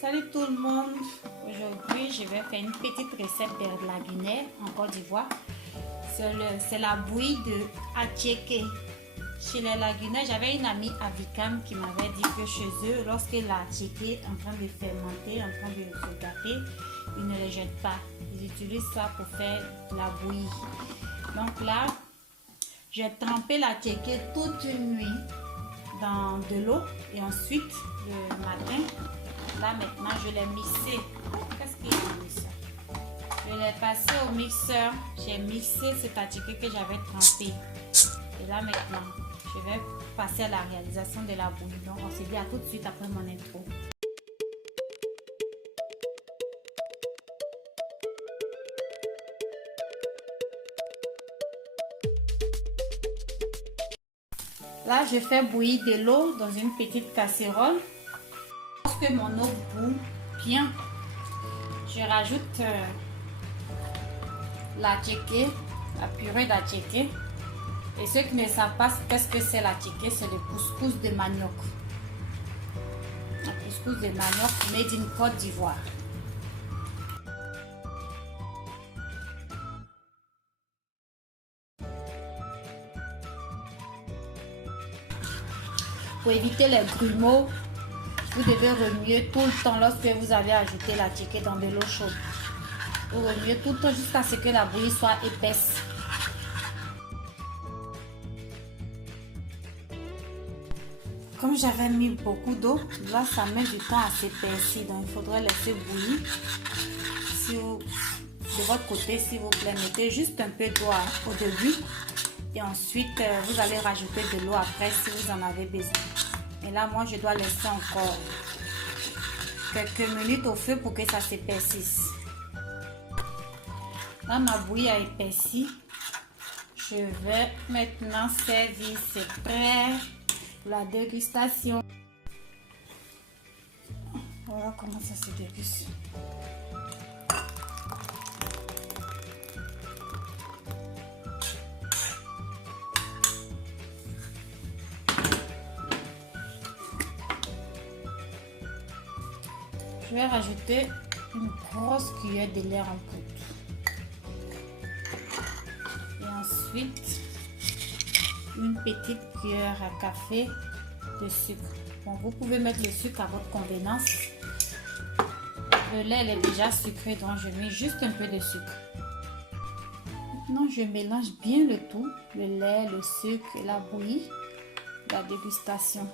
Salut tout le monde, aujourd'hui je vais faire une petite recette de lagunaire en Côte d'Ivoire. C'est la bouillie de attiéké. Chez les lagunaires, j'avais une amie à Vicam qui m'avait dit que chez eux, lorsque l'attiéké est en train de fermenter, en train de se gâter, ils ne les jettent pas. Ils utilisent ça pour faire la bouillie. Donc là, j'ai trempé l'attiéké toute une nuit dans de l'eau et ensuite le matin, là maintenant je l'ai mixé. Qu'est-ce qu'il y a dans le mixeur? Je l'ai passé au mixeur, j'ai mixé cet attiéké que j'avais trempé. Et là maintenant, je vais passer à la réalisation de la bouillie. Donc on se dit à tout de suite après mon intro. Là, je fais bouillir de l'eau dans une petite casserole. Lorsque mon eau bout bien, je rajoute l'attiéké, la purée d'attiéké. Et ceux qui ne savent pas qu'est-ce que c'est l'attiéké, c'est le couscous de manioc. Le couscous de manioc made in Côte d'Ivoire. Pour éviter les grumeaux, vous devez remuer tout le temps lorsque vous avez ajouté l'attiéké dans de l'eau chaude. Vous remuez tout le temps jusqu'à ce que la bouillie soit épaisse. Comme j'avais mis beaucoup d'eau, là ça met du temps à s'épaissir, donc il faudrait laisser bouillir. Si vous, de votre côté, s'il vous plaît, mettez juste un peu d'eau au début et ensuite vous allez rajouter de l'eau après si vous en avez besoin. Et là, moi, je dois laisser encore quelques minutes au feu pour que ça s'épaississe. Là, ma bouillie a épaissi. Je vais maintenant servir. C'est prêt pour la dégustation. Voilà comment ça se déguste. Je vais rajouter une grosse cuillère de lait en poudre. Et ensuite, une petite cuillère à café de sucre. Bon, vous pouvez mettre le sucre à votre convenance. Le lait il est déjà sucré, donc je mets juste un peu de sucre. Maintenant, je mélange bien le tout, le lait, le sucre et la bouillie, la dégustation.